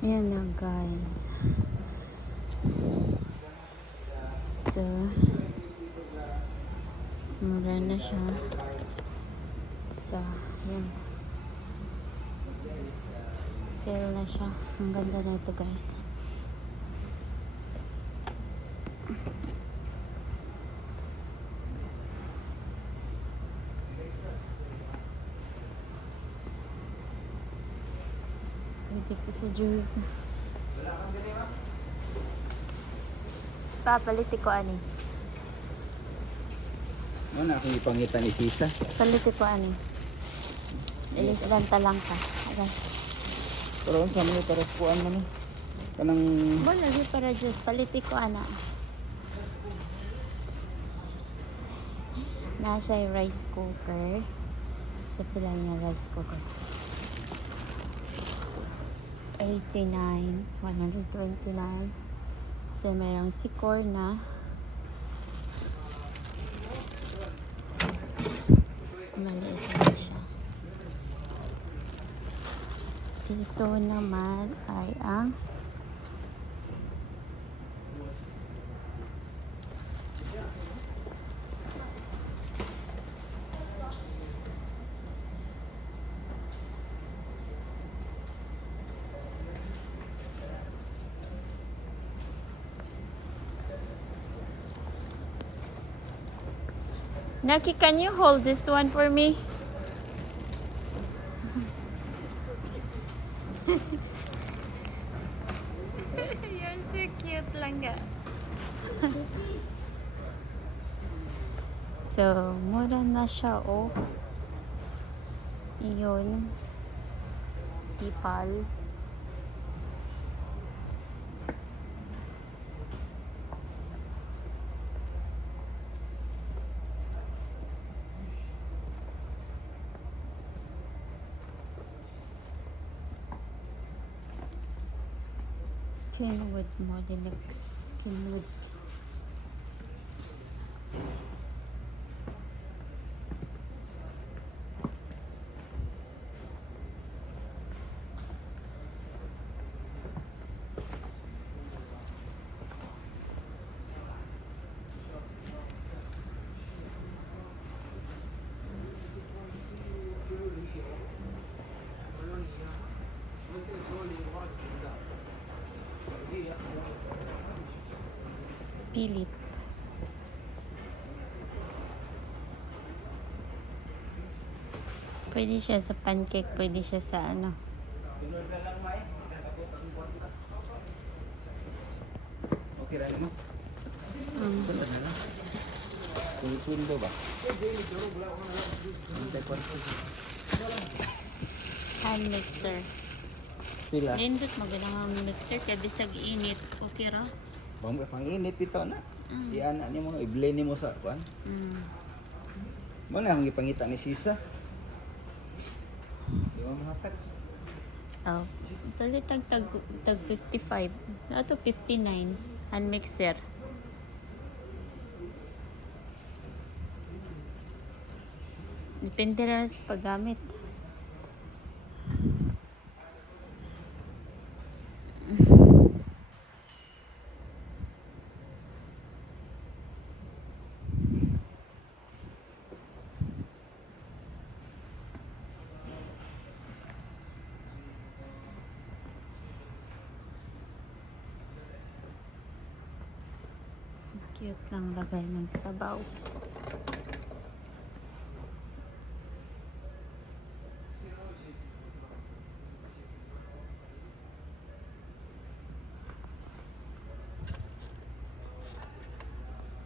Ayan na guys. So, mura na siya. So, yan. Sale na siya. Ang ganda na ito guys. Pwede ito sa juice. Papaliti ko ani. Ano akong ipangitan ni Sisa? Paliti ko ani. Ilis banta lang ka. Okay. Pero sa mga taraspuan man eh. Kanang Bon, lagi para juice. Paliti ko ana. Nasa yung rice cooker. Sa pila niya rice cooker. 89, 129. So, mayroong sikor na. Maliit na siya. Ito naman ay ang Naki, can you hold this one for me? You're so cute lang ga. So, mura na siya oh. Iyon. Tipal. Kenwood Modelix. Kenwood. Philip. Pwede siya sa pancake, pwede siya sa ano. okay ra mo. Sunod na lang. Sundo ba? Handmixer. Pila. Nindot magandang mixer kaya bisag init. Okay ra? Bang panginit ito na. Iana ni mo i-blend ni mo sa kuan. Mo na ang ipangita ni Sisa. Di mo mahatag. Oh. Dali tag 55. Ato 59. Handmixer. Depende rin sa paggamit. Cute lang lagay ng sabaw.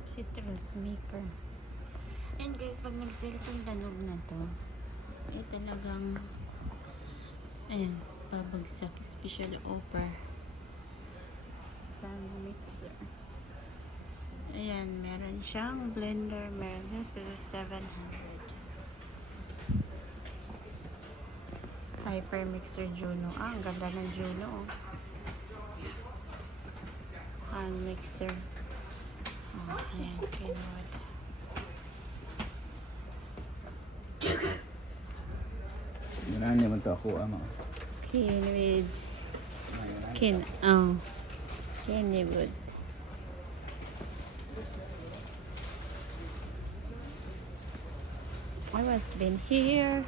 Citrus maker. And guys, pag nag-sale itong danog na to, talagang ayan, babagsak. Special offer. Stand mixer. Ayan, meron siyang blender, meron pero 700. Hyper mixer Juno. Ang ganda ng Juno. Hand mixer. Oh, ayan, Kenwood. Marami naman to ako ama. Kenwoods. Oh. Kennywood. I was been here.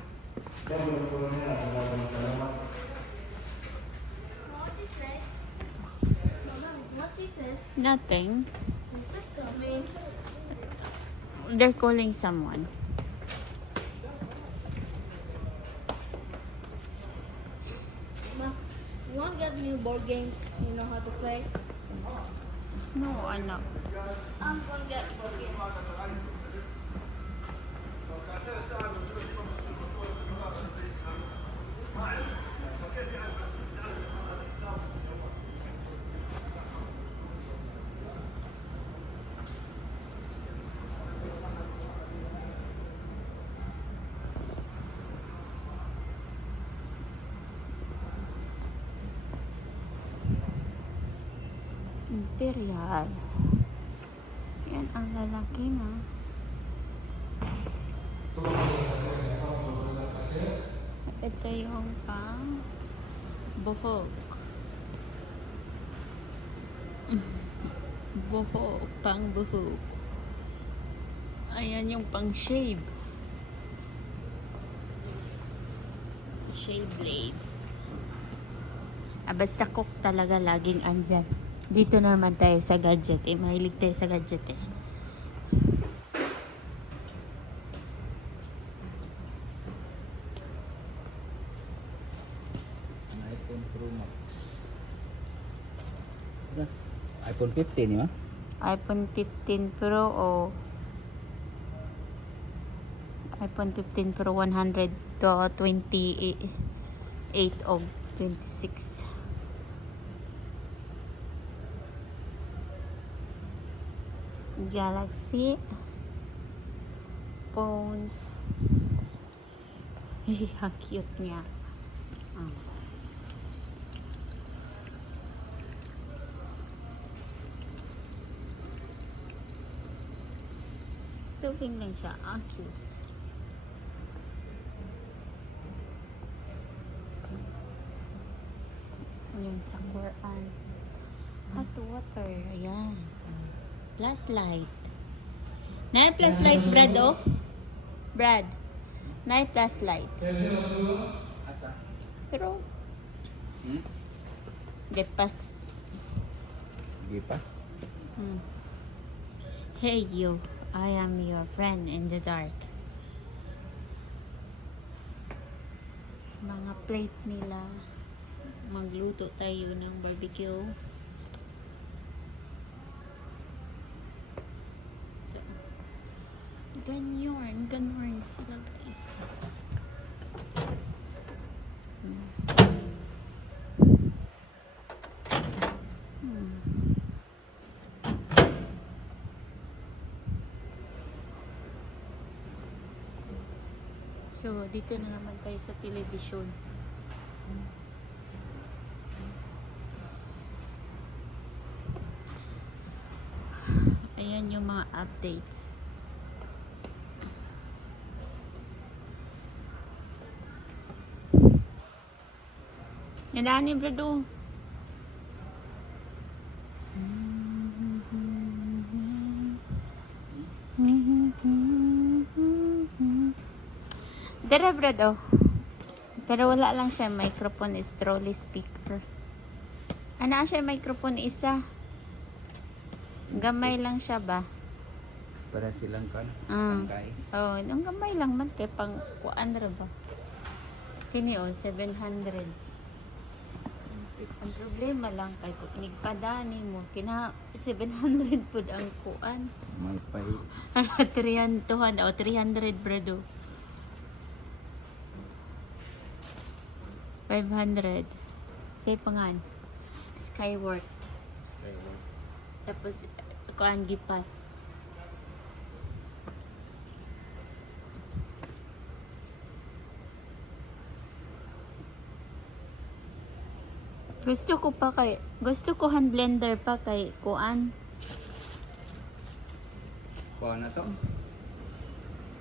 What's he said? Nothing. It's just coming. They're calling someone. Ma, you want to get new board games? You know how to play? No, I know. I'm going to get board games. Imperial. Yan ang lalaki na. Ito yung pang buhok. Buhok, pang buhok. Ayan yung pang shave. Shave blades. Basta cook talaga laging andyan. Dito naman tayo sa gadget eh. Mahilig tayo sa gadget eh. iPhone Pro Max. iPhone 15 ni ma? iPhone 15 Pro o iPhone 15 Pro 100 to 28 o 26. Galaxy phones. Ang cute niya. Tubing lang siya. Ang cute. Yung sa Quran. Hot water. Ayan. Plus light. Na plus light, Brad, oh. Brad. Na plus light. Asa? Pero, depas. Gipas? Hey you, I am your friend in the dark. Mga plate nila. Magluto tayo ng barbecue. So, ganyan sila guys. So, dito na naman tayo sa television. Ayan yung mga updates. Nadaan ni Brado. Dere Brado. Pero wala lang siya microphone is trolley speaker. Ano siya microphone isa? Gamay lang siya ba? Para silang kan? Tangkay. Oh, nung gamay lang man kay pang kuan ra ba? Kini 700. Ang problema lang kay kung nigpadani mo kina 700 pud ang kuan. May pay. 300 o 300 Brado. 500. Say pangan. Skyward. Tapos kuan gipas. Gusto ko hand blender pa kay kuan. Kuha na to?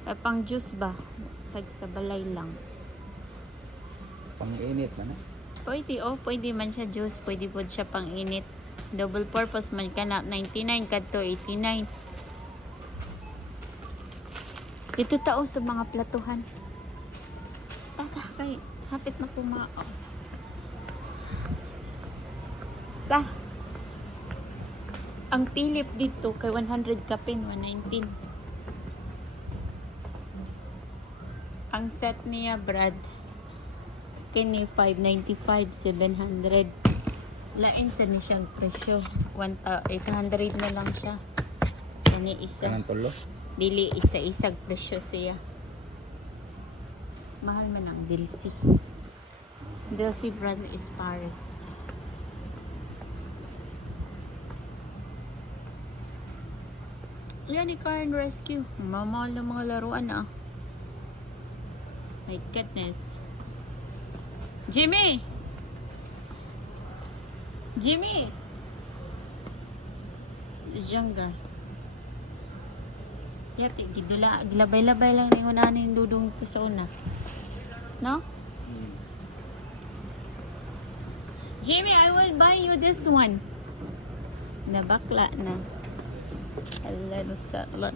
Ay pang juice ba? Sa balay lang. Pang-init na na. Pwede, oh. Pwede man siya juice. Pwede po siya pang init. Double purpose man ka na. 99 kadto 89. Dito tao sa mga platuhan. Tata, kay hapit na pumaos. Ta. Ang tilip dito kay 100 kapin, 119. Ang set niya, Brad, kini 595, 700. Lain sa ni siyang presyo. 800 na lang siya. Kani isa. Kanang tulo. Dili isa-isag presyo siya. Mahal man ang DLC. DLC brand is Paris. Yan ni Car and Rescue. Mamahal ng mga laruan ah. My goodness. Jimmy! Jimmy! Jangga. Yati, gilabay-labay lang na yung unahan yung dudong to sa una. No? Jimmy, I will buy you this one. Nabakla na. Alano sa lot.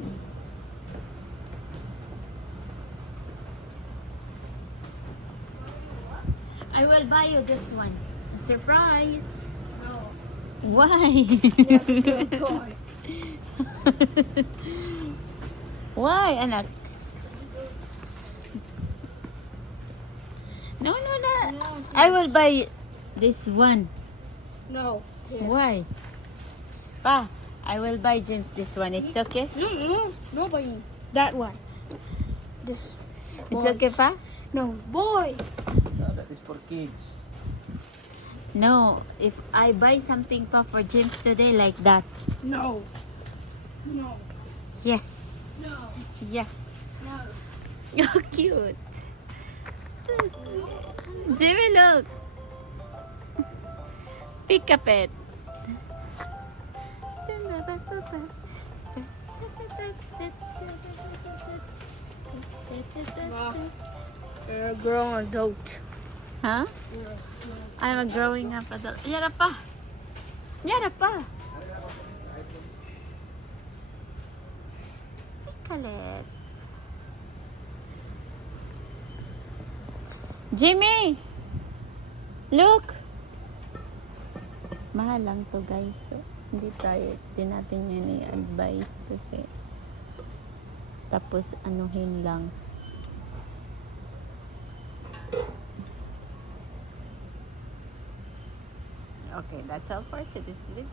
I will buy you this one. Surprise! No. Why? Toy. Why, anak? No, no, no. I will buy this one. No. Here. Why? Pa, I will buy James this one. It's okay? Nobody. That one. This. It's okay, pa? No, boy. No, that is for kids. No, if I buy something pa for James today like that. No. No. Yes. No. Yes. No. Oh, cute. Jimmy, look. Pick up it. You're a grown adult. Huh? I'm a growing up adult. Yara pa. Yara pa. Pikalet. Jimmy! Look! Mahal lang to guys. So, hindi natin yan i-advise kasi tapos anuhin lang. Okay, that's all for today's video.